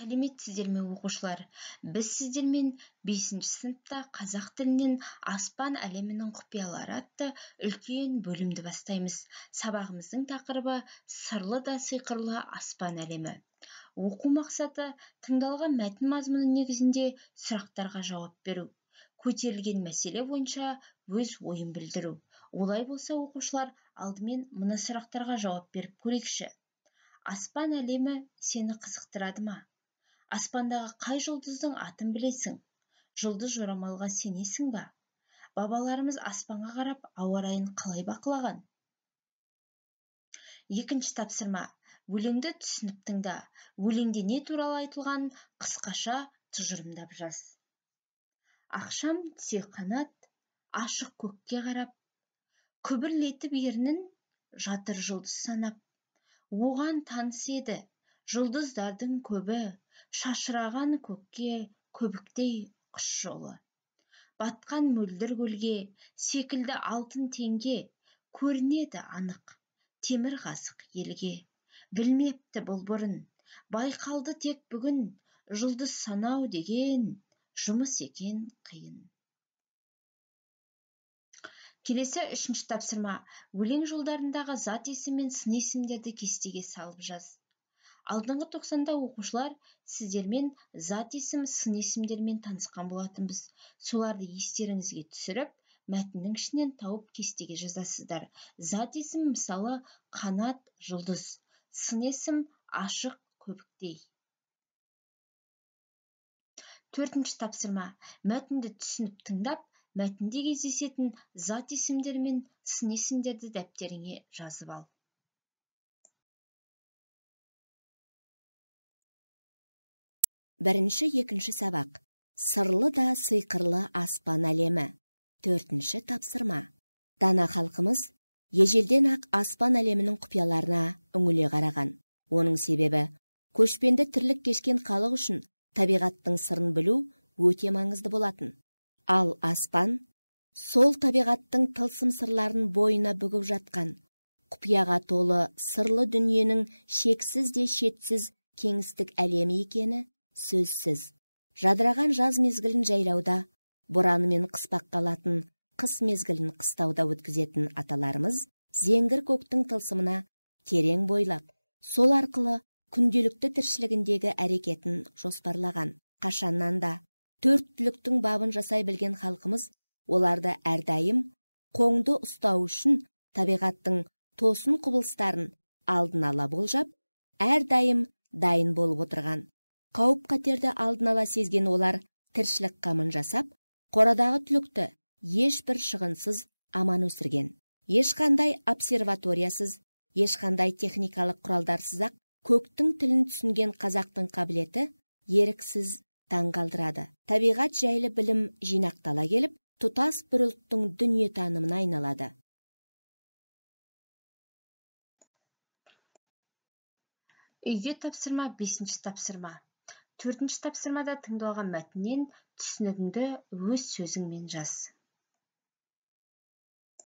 Сәлеметсіздер ме оқушылар? Біз сіздермен 5-ші сыныпта қазақ тілінен аспан әлемінің құпиялары атты үлкен бөлімді бастаймыз. Сабағымыздың тақырыбы сырлы да сиқырлы аспан әлемі. Оқу мақсаты тыңдалған мәтін мазмұны негізінде сұрақтарға жауап беру. Көтерілген мәселе бойынша өз ойын білдіру. Олай болса, оқушылар алдымен мына сұрақтарға жауап беріп көрейікші. Аспан әлемі сені қызықтырады ма? Аспандағы қай жұлдыздың атын білесің? Жұлдыз жорамалға сенесің ба? Бабаларымыз аспанға қарап ауа райын қалай бақылаған? Екінші тапсырма. Өлеңді түсініп тыңда. Өлеңде не туралы айтылған қысқаша тұжырымдап жаз. Ақшам түсе қанат, ашық көкке қарап, күбірлетіп ернін жатыр жұлдыз санап. Оған таныс еді жұлдыздардың көбі, шашыраған көкке көбіктей құс жолы. Батқан мөлдір көлге секілді алтын теңге, көрінеді анық темір қасық елге. Білмепті бұл бұрын, байқалды тек бүгін, жұлдыз санау деген жұмыс екен қиын. Келесі 3-ші тапсырма. Өлең жолдарындағы зат есім мен сын есімдерді кестеге салып жаз. Алдыңғы тоқсанда оқушылар сіздермен зат есім, сын есімдермен танысқан болатынбыз. Соларды естеріңізге түсіріп, мәтіннің ішінен тауып кестеге жазасыздар. Зат есім мысалы қанат, жұлдыз, сын есім ашық көбіктей. 4-ші тапсырма. Мәтінді түсініп тыңдап, мәтінде кездесетін зат есімдер мен сын есімдерді дәптеріңе жазып ал. 1-2 сабақ. Сырлы да сиқырлы аспан әлемі. 4-ші тапсырма. Дана халқымыз ежелден ақ аспан әлемінің құпияларына үңіле қараған. Оның себебі көшпенді тірлік кешкен халық үшін табиғаттың сырын білу өте маңызды болатын. Ал аспан сол табиғаттың тылсым сырларын бойына бүгіп жатқан, құпияға толы сырлы дүниенің шексіз де шетсіз кеңістік әлемі екені сөзсіз. Жадыраған жаз мезгілін жайлауда, боранымен қыспаққа алатын қыс мезгілін қыстауда өткізетін аталарымыз зеңгір көктің тылсымына терең бойлап, сол арқылы күнделікті тіршілігіндегі әрекетін жоспарлаған. Қашаннан да төрт түліктің бабын жасай білген халқымыз оларды әрдайым қоңды ұстау үшін табиғаттың тосын құбылыстарын алдын ала болжап, әрдайым дайын болып отырған. Қауіп қатерді алдын ала сезген олар тіршілік қамын жасап, қорадағы түлікті ешбір шығынсыз аман өсірген. Ешқандай обсерваториясыз, ешқандай техникалық құралдарсыз-ақ көктің тілін түсінген қазақтың қабілеті еріксіз таңғалдырады. Табиғат жайлы білім жинақтала келіп, тұтас бір ұлттың дүниетанымына айналады. Үйге тапсырма 5-ші тапсырма. 4-ші тапсырмада тыңдалған мәтіннен түсінігіңді өз сөзіңмен жаз.